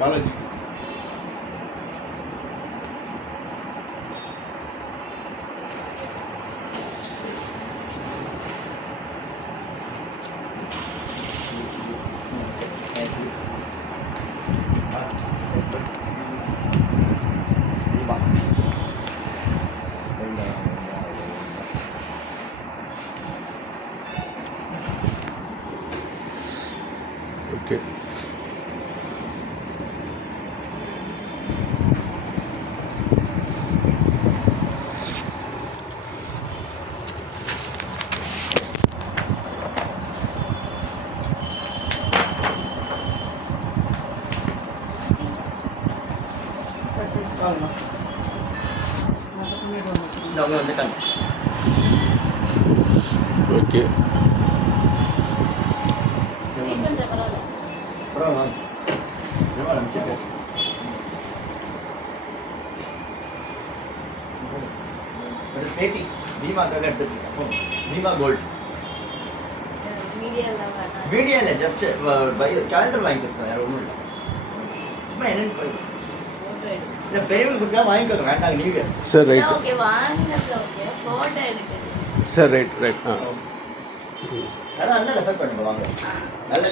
Balaji okay. Okay. பேட்டி பீமாக்காக எடுத்துருக்கேன். Bima gold media இல்லை, ஜஸ்ட் கேலண்டர் வாங்கி கொடுத்தேன், வேறு ஒன்றும் இல்லை. சும்மா என்னன்னு இல்லை, பெரியவங்க கொடுத்தா வாங்கிக்கோங்க, வேண்டாங்க நீங்கள். Sir right sir, right right. அதான் அந்த ரெஃபர் பண்ணுங்க, வாங்க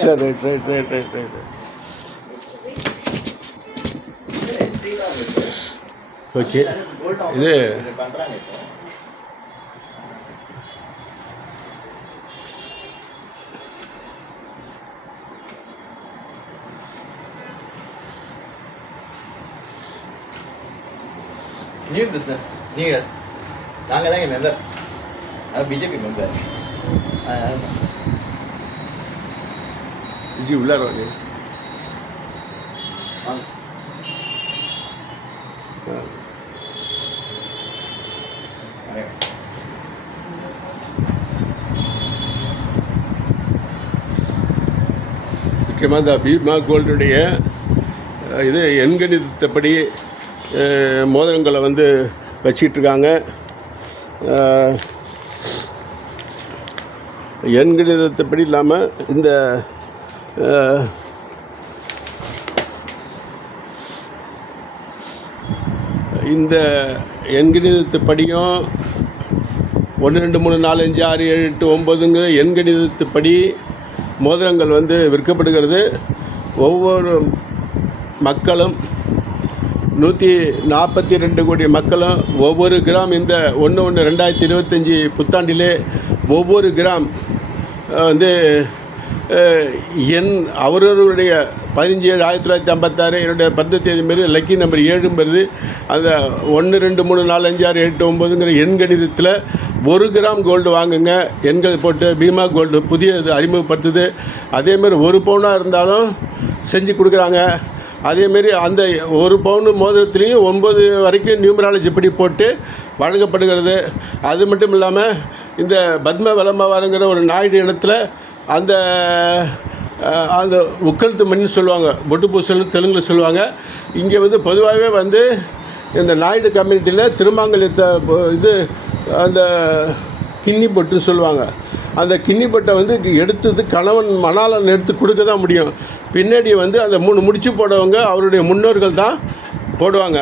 sir. Right right right right right. Okay. இது பண்ணுறாங்க இப்போ. New business, new year. நாங்கள் தான் எங்கள் மெம்பர், அது பிஜேபி மெம்பர். விஜி உள்ளார வாங்க. முக்கியமாக இந்த பீமா கோல்டுடைய இது எண்கணிதத்தைப்படி மோதிரங்களை வந்து வச்சிட்ருக்காங்க. எண்கணிதத்தைப்படி இல்லாமல் இந்த எண்கணிதத்துப்படியும் 1 2 3 4 5 6 7 8 9ங்கிற எண்கணிதத்துப்படி மோதிரங்கள் வந்து விற்கப்படுகிறது. ஒவ்வொரு மக்களும் 142 கோடி மக்களும் ஒவ்வொரு கிராம் இந்த 1/1/2025 புத்தாண்டிலே ஒவ்வொரு கிராம் வந்து அவரவருடைய 15/7/1956 என்னுடைய பிறந்த தேதி மாரி லக்கி நம்பர் 7 வருது. அந்த 1 2 3 4 5 6 7 9ங்கிற எண் கணிதத்தில் 1 கிராம் கோல்டு வாங்குங்க. எண்கள் போட்டு பீமா கோல்டு புதிய இது அறிமுகப்படுத்துது. அதேமாரி 1 பவுனாக இருந்தாலும் செஞ்சு கொடுக்குறாங்க. அதேமாரி அந்த 1 பவுன் மோதிரத்துலேயும் 9 வரைக்கும் நியூமராலஜி படி போட்டு வழங்கப்படுகிறது. அது மட்டும் இல்லாமல் இந்த பத்ம விளம்பரங்கிற ஒரு நாயுடு இனத்தில் அந்த அந்த உக்கழுத்து மணின்னு சொல்லுவாங்க, பொட்டு பூசல்னு தெலுங்கில் சொல்லுவாங்க. இங்கே வந்து பொதுவாகவே வந்து இந்த நாயுடு கம்யூனிட்டியில் திருமாங்கல்யத்தை இது அந்த கிண்ணி பொட்டுன்னு சொல்லுவாங்க. அந்த கிண்ணி பொட்டை வந்து எடுத்தது கணவன் மணாளன் எடுத்து கொடுக்க தான் முடியும். பின்னாடி வந்து அந்த 3 முடிச்சு போடவங்க அவருடைய முன்னோர்கள் தான் போடுவாங்க.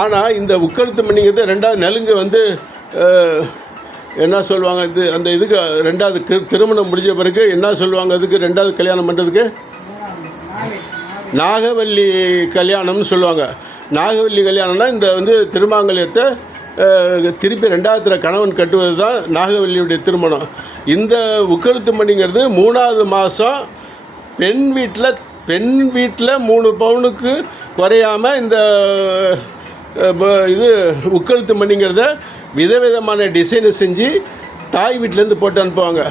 ஆனால் இந்த உக்கழுத்து மணிங்கிறது 2வது நலுங்கு வந்து என்ன சொல்லுவாங்க, இது அந்த இதுக்கு 2வது திருமணம் முடிஞ்ச பிறகு என்ன சொல்லுவாங்க, அதுக்கு 2வது கல்யாணம் பண்ணுறதுக்கு நாகவல்லி கல்யாணம்னு சொல்லுவாங்க. நாகவல்லி கல்யாணம்னா இந்த வந்து திருமாங்கல்யத்தை திருப்பி 2வது கணவன் கட்டுவது தான் நாகவல்லியுடைய திருமணம். இந்த உக்கழுத்து மணிங்கிறது 3வது மாதம் பெண் வீட்டில் 3 பவுனுக்கு குறையாமல் இந்த இது உக்கழுத்து மணிங்கிறத விதவிதமான டிசைனை செஞ்சு தாய் வீட்டிலேருந்து போட்டு அனுப்புவாங்க.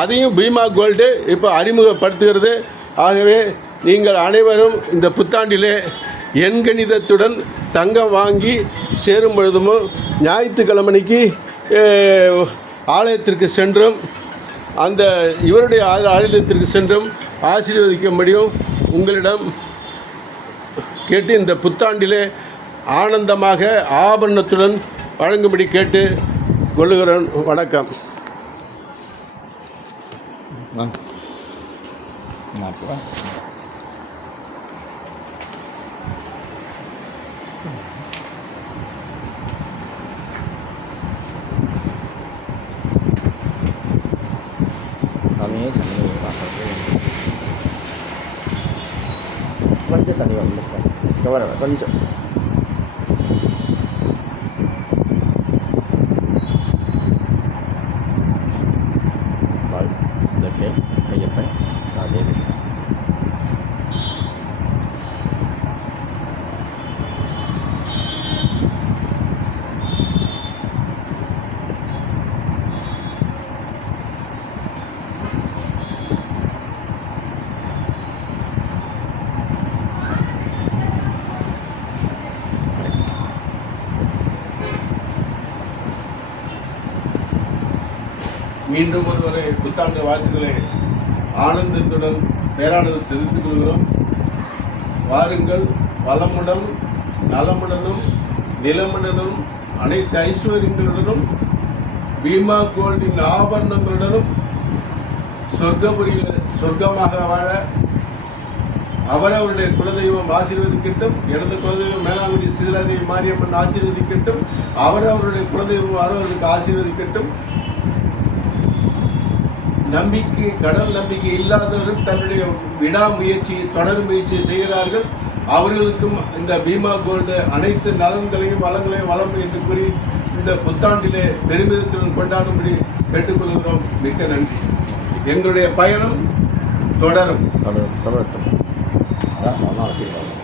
அதையும் பீமா கோல்டு இப்போ அறிமுகப்படுத்துகிறது. ஆகவே நீங்கள் அனைவரும் இந்த புத்தாண்டிலே எண்கணிதத்துடன் தங்கம் வாங்கி சேரும் பொழுதும் ஞாயிற்றுக்கிழமைக்கு ஆலயத்திற்கு சென்றும் அந்த இவருடைய ஆலயத்திற்கு சென்றும் ஆசீர்வதிக்கும்படியும் உங்களிடம் கேட்டு இந்த புத்தாண்டிலே ஆனந்தமாக ஆபரணத்துடன் வழங்கும்படி கேட்டு கொள்ளுகிறேன். வணக்கம். கொஞ்சம் தண்ணி வந்து கவர கொஞ்சம் ஐயப்பன் தேவி மீண்டும் ஒருவரை புத்தாண்டு வாழ்த்துக்களை ஆனந்தத்துடன் பேரானந்தம் தெரிவித்துக் கொள்கிறோம். வாருங்கள், வளமுடன் நலமுடனும் நிலமுடனும் அனைத்து ஐஸ்வர்யங்களுடனும் பீமா கோல்டின் ஆபரணங்களுடனும் சொர்க்கபுரியில் சொர்க்கமாக வாழ அவரவருடைய குலதெய்வம் ஆசீர்வதிக்கட்டும். எனது குலதெய்வம் மேலாங்குடி சிதறாதேவி மாரியம்மன் ஆசீர்வதிக்கட்டும். அவரவருடைய குலதெய்வம் அவரவருக்கு ஆசீர்வதிக்கட்டும். நம்பிக்கை கடல் நம்பிக்கை இல்லாதவர்கள் தன்னுடைய விடாமுயற்சியை தொடர் முயற்சியை செய்கிறார்கள். அவர்களுக்கும் இந்த பீமா கோல்டு அனைத்து நலன்களையும் வளங்களையும் வளம் என்று கூறி இந்த புத்தாண்டிலே பெருமிதத்துடன் கொண்டாடும்படி கேட்டுக்கொள்கிறோம். மிக்க நன்றி. எங்களுடைய பயணம் தொடரும். தொடரட்டும். அதான் ஆசீர்வாதம்.